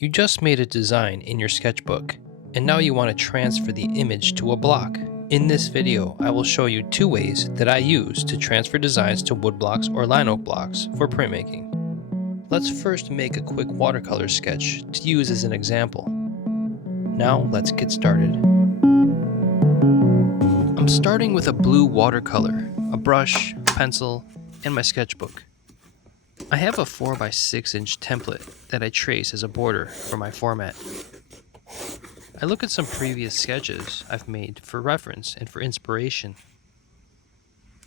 You just made a design in your sketchbook, and now you want to transfer the image to a block. In this video, I will show you two ways that I use to transfer designs to wood blocks or Linocut blocks for printmaking. Let's first make a quick watercolor sketch to use as an example. Now let's get started. I'm starting with a blue watercolor, a brush, pencil, and my sketchbook. I have a 4x6 inch template that I trace as a border for my format. I look at some previous sketches I've made for reference and for inspiration.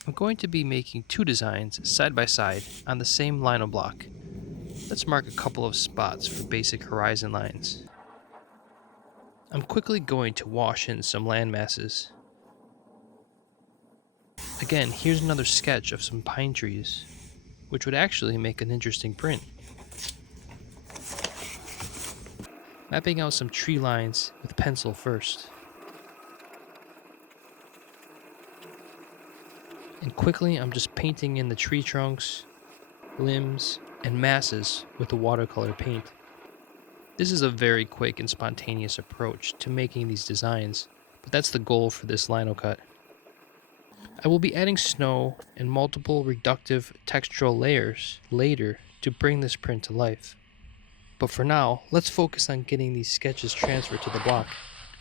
I'm going to be making two designs side by side on the same lino block. Let's mark a couple of spots for basic horizon lines. I'm quickly going to wash in some land masses. Again, here's another sketch of some pine trees, which would actually make an interesting print. Mapping out some tree lines with pencil first. And quickly I'm just painting in the tree trunks, limbs, and masses with the watercolor paint. This is a very quick and spontaneous approach to making these designs, but that's the goal for this Linocut. I will be adding snow and multiple reductive textural layers later to bring this print to life. But for now, let's focus on getting these sketches transferred to the block.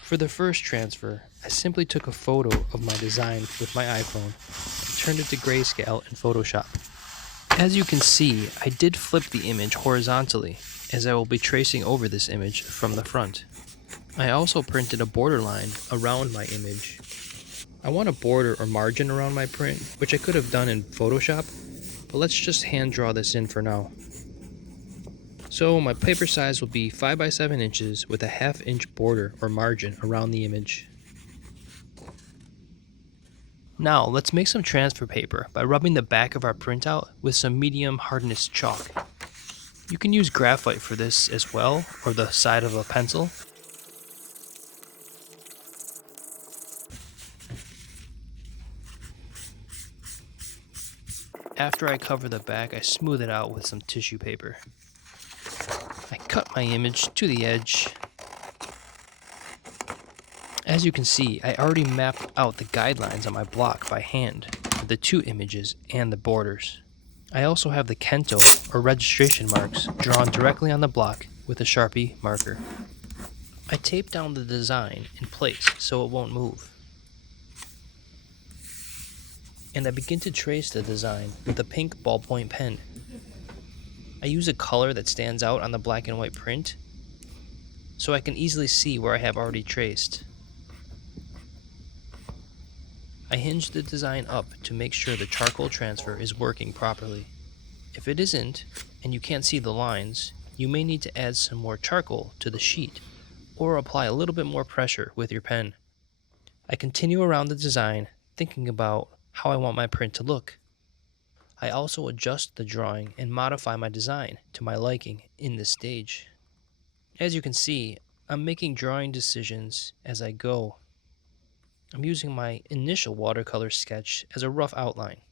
For the first transfer, I simply took a photo of my design with my iPhone and turned it to grayscale in Photoshop. As you can see, I did flip the image horizontally, as I will be tracing over this image from the front. I also printed a borderline around my image. I want a border or margin around my print, which I could have done in Photoshop, but let's just hand draw this in for now. So my paper size will be 5x7 inches with a 1/2 inch border or margin around the image. Now let's make some transfer paper by rubbing the back of our printout with some medium hardness chalk. You can use graphite for this as well, or the side of a pencil. After I cover the back, I smooth it out with some tissue paper. I cut my image to the edge. As you can see, I already mapped out the guidelines on my block by hand for the two images and the borders. I also have the Kento or registration marks drawn directly on the block with a Sharpie marker. I tape down the design in place so it won't move. And I begin to trace the design with a pink ballpoint pen. I use a color that stands out on the black and white print so I can easily see where I have already traced. I hinge the design up to make sure the charcoal transfer is working properly. If it isn't, and you can't see the lines, you may need to add some more charcoal to the sheet or apply a little bit more pressure with your pen. I continue around the design, thinking about how I want my print to look. I also adjust the drawing and modify my design to my liking in this stage. As you can see, I'm making drawing decisions as I go. I'm using my initial watercolor sketch as a rough outline.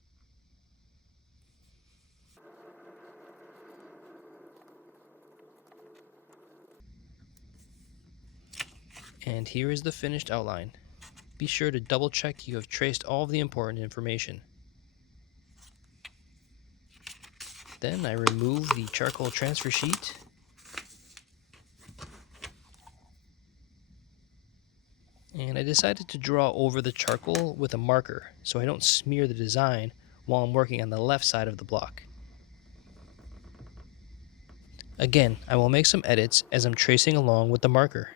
And here is the finished outline. Be sure to double check you have traced all of the important information. Then I remove the charcoal transfer sheet. And I decided to draw over the charcoal with a marker so I don't smear the design while I'm working on the left side of the block. Again, I will make some edits as I'm tracing along with the marker.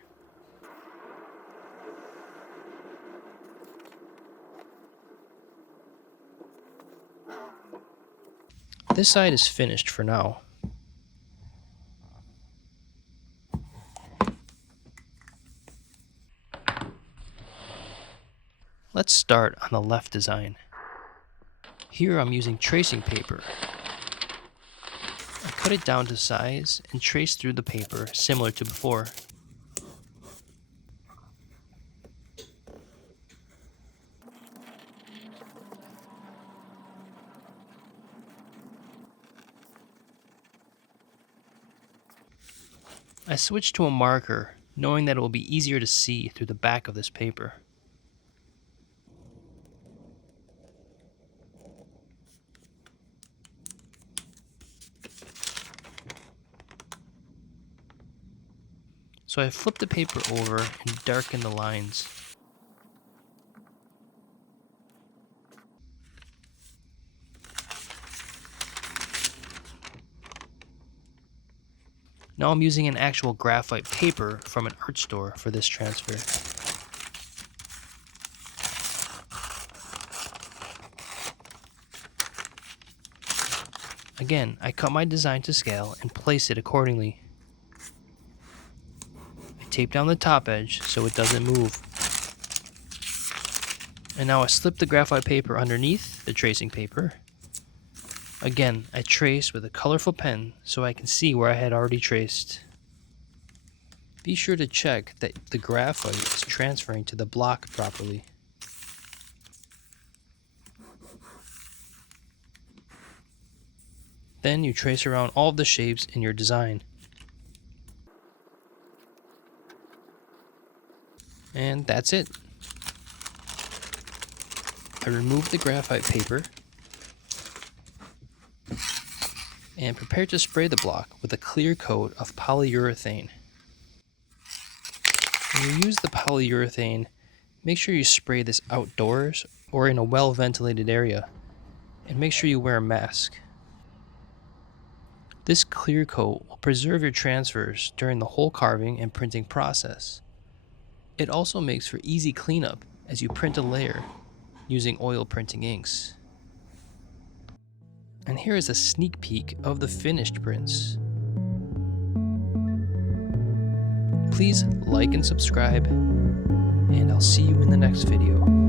This side is finished for now. Let's start on the left design. Here I'm using tracing paper. I cut it down to size and trace through the paper similar to before. I switched to a marker, knowing that it will be easier to see through the back of this paper. So I flipped the paper over and darkened the lines. Now I'm using an actual graphite paper from an art store for this transfer. Again, I cut my design to scale and place it accordingly. I tape down the top edge so it doesn't move. And now I slip the graphite paper underneath the tracing paper. Again, I trace with a colorful pen so I can see where I had already traced. Be sure to check that the graphite is transferring to the block properly. Then you trace around all of the shapes in your design. And that's it. I remove the graphite paper and prepare to spray the block with a clear coat of polyurethane. When you use the polyurethane, make sure you spray this outdoors or in a well-ventilated area, and make sure you wear a mask. This clear coat will preserve your transfers during the whole carving and printing process. It also makes for easy cleanup as you print a layer using oil printing inks. And here is a sneak peek of the finished prints. Please like and subscribe, and I'll see you in the next video.